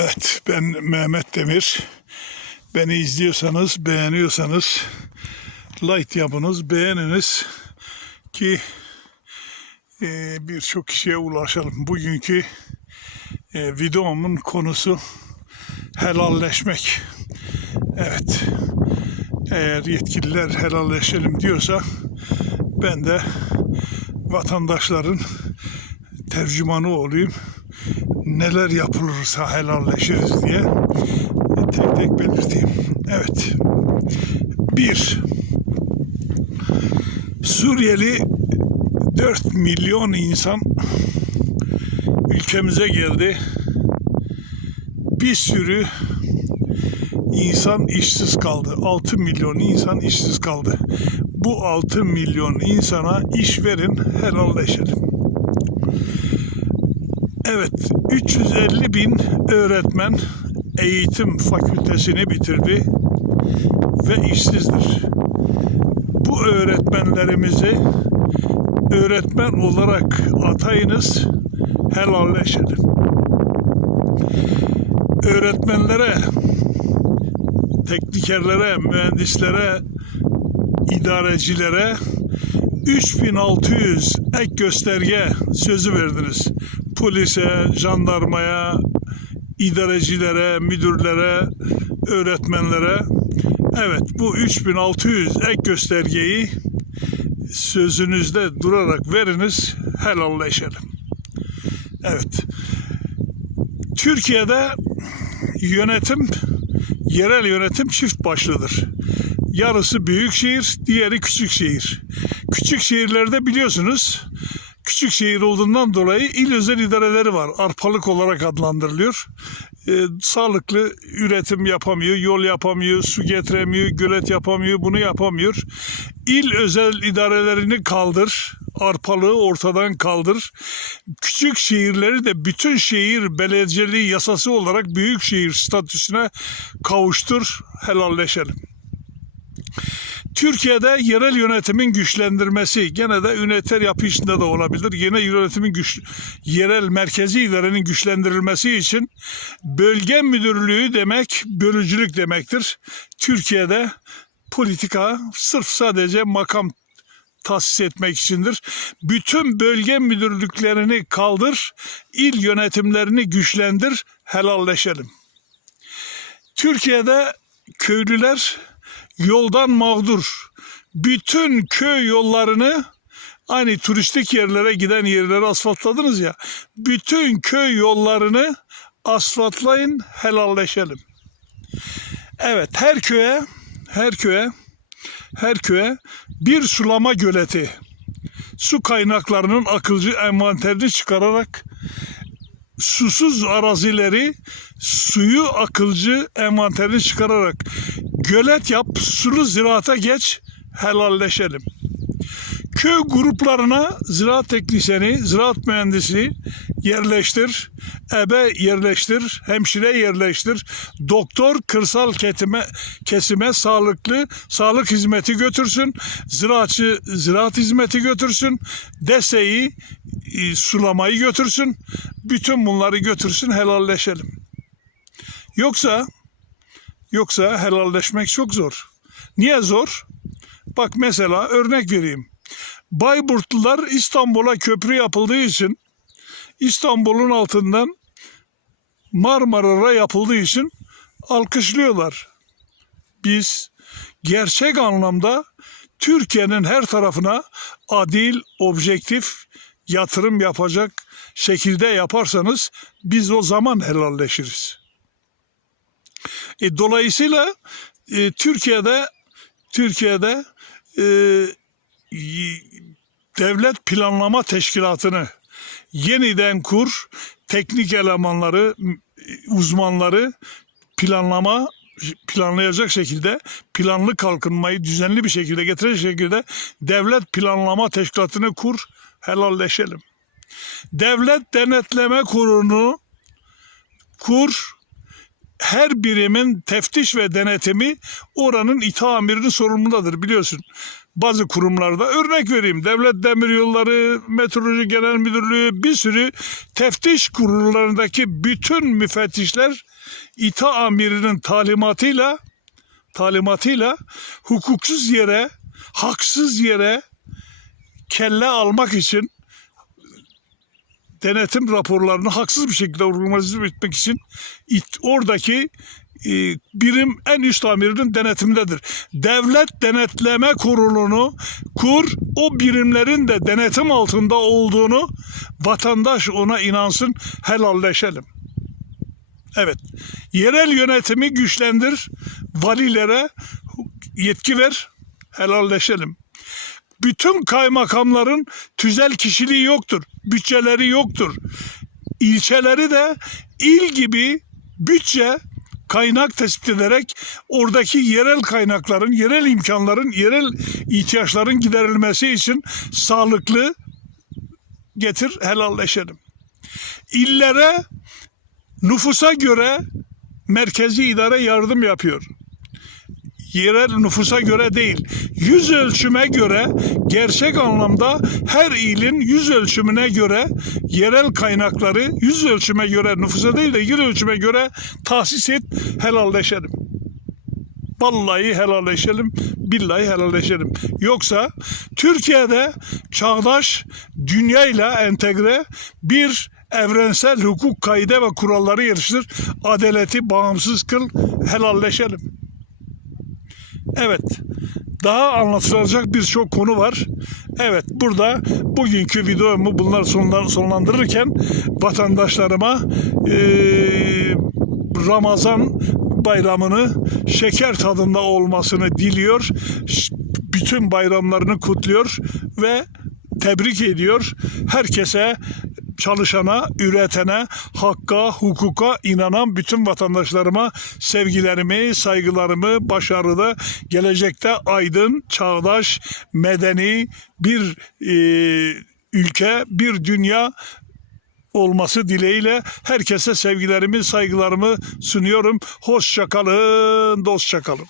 Evet, ben Mehmet Demir. Beni izliyorsanız, beğeniyorsanız like yapınız, beğeniniz ki e, birçok kişiye ulaşalım. Bugünkü e, videomun konusu helalleşmek. Evet, eğer yetkililer helalleşelim diyorsa ben de vatandaşların tercümanı olayım neler yapılırsa helalleşiriz diye tek tek belirteyim. Evet. Bir. Suriyeli 4 milyon insan ülkemize geldi. Bir sürü insan işsiz kaldı. 6 milyon insan işsiz kaldı. Bu 6 milyon insana iş verin, helalleşelim. Evet, 350 bin öğretmen eğitim fakültesini bitirdi ve işsizdir. Bu öğretmenlerimizi öğretmen olarak atayınız, helalleşelim. Öğretmenlere, teknikerlere, mühendislere, idarecilere 3600 ek gösterge sözü verdiniz. Polise, jandarmaya, idarecilere, müdürlere, öğretmenlere. Evet bu 3600 ek göstergeyi sözünüzde durarak veriniz, helalleşelim. Evet. Türkiye'de yönetim, yerel yönetim çift başlıdır. Yarısı büyük şehir, diğeri küçük şehir. Küçük şehirlerde biliyorsunuz küçük şehir olduğundan dolayı il özel idareleri var. Arpalık olarak adlandırılıyor. Ee, sağlıklı üretim yapamıyor, yol yapamıyor, su getiremiyor, gölet yapamıyor, bunu yapamıyor. İl özel idarelerini kaldır, arpalığı ortadan kaldır. Küçük şehirleri de bütün şehir belediyeliği yasası olarak büyük şehir statüsüne kavuştur, helalleşelim. Türkiye'de yerel yönetimin güçlendirmesi gene de üniter yapı içinde de olabilir. Yine yönetimin güç, yerel merkezi idarenin güçlendirilmesi için bölge müdürlüğü demek bölücülük demektir. Türkiye'de politika sırf sadece makam tahsis etmek içindir. Bütün bölge müdürlüklerini kaldır, il yönetimlerini güçlendir, helalleşelim. Türkiye'de köylüler yoldan mağdur. Bütün köy yollarını hani turistik yerlere giden yerleri asfaltladınız ya. Bütün köy yollarını asfaltlayın, helalleşelim. Evet, her köye, her köye, her köye bir sulama göleti, su kaynaklarının akılcı envanterini çıkararak susuz arazileri suyu akılcı envanterini çıkararak gölet yap, sulu ziraata geç, helalleşelim. Köy gruplarına ziraat teknisyeni, ziraat mühendisi yerleştir, ebe yerleştir, hemşire yerleştir, doktor kırsal ketime, kesime sağlıklı sağlık hizmeti götürsün, ziraatçı ziraat hizmeti götürsün, deseyi, e, sulamayı götürsün, bütün bunları götürsün, helalleşelim. Yoksa Yoksa helalleşmek çok zor. Niye zor? Bak mesela örnek vereyim. Bayburtlular İstanbul'a köprü yapıldığı için İstanbul'un altından Marmara'ya yapıldığı için alkışlıyorlar. Biz gerçek anlamda Türkiye'nin her tarafına adil, objektif yatırım yapacak şekilde yaparsanız biz o zaman helalleşiriz. E, dolayısıyla e, Türkiye'de Türkiye'de e, devlet planlama teşkilatını yeniden kur, teknik elemanları, uzmanları planlama planlayacak şekilde planlı kalkınmayı düzenli bir şekilde getirecek şekilde devlet planlama teşkilatını kur, helalleşelim. Devlet denetleme kurunu kur, her birimin teftiş ve denetimi oranın İTA amirinin sorumlundadır biliyorsun. Bazı kurumlarda örnek vereyim. Devlet Demiryolları, Meteoroloji Genel Müdürlüğü bir sürü teftiş kurullarındaki bütün müfettişler İTA amirinin talimatıyla talimatıyla hukuksuz yere, haksız yere kelle almak için denetim raporlarını haksız bir şekilde uygulamasını etmek için it- oradaki birim en üst amirinin denetimdedir. Devlet Denetleme Kurulu'nu kur, o birimlerin de denetim altında olduğunu vatandaş ona inansın, helalleşelim. Evet, yerel yönetimi güçlendir, valilere yetki ver, helalleşelim. Bütün kaymakamların tüzel kişiliği yoktur, bütçeleri yoktur. İlçeleri de il gibi bütçe kaynak tespit ederek oradaki yerel kaynakların, yerel imkanların, yerel ihtiyaçların giderilmesi için sağlıklı getir helalleşelim. İllere nüfusa göre merkezi idare yardım yapıyor. Yerel nüfusa göre değil, yüz ölçüme göre gerçek anlamda her ilin yüz ölçümüne göre yerel kaynakları yüz ölçüme göre nüfusa değil de yüz ölçüme göre tahsis et, helalleşelim. Vallahi helalleşelim, billahi helalleşelim. Yoksa Türkiye'de çağdaş dünyayla entegre bir evrensel hukuk kaide ve kuralları yarıştır. Adaleti bağımsız kıl, helalleşelim. Evet. Daha anlatılacak birçok konu var. Evet burada bugünkü videomu bunlar sonlan- sonlandırırken vatandaşlarıma eee, Ramazan bayramını şeker tadında olmasını diliyor. Bütün bayramlarını kutluyor ve tebrik ediyor. Herkese çalışana, üretene, hakka, hukuka inanan bütün vatandaşlarıma sevgilerimi, saygılarımı, başarılı, gelecekte aydın, çağdaş, medeni bir e, ülke, bir dünya olması dileğiyle herkese sevgilerimi, saygılarımı sunuyorum. Hoşça kalın, dostça kalın.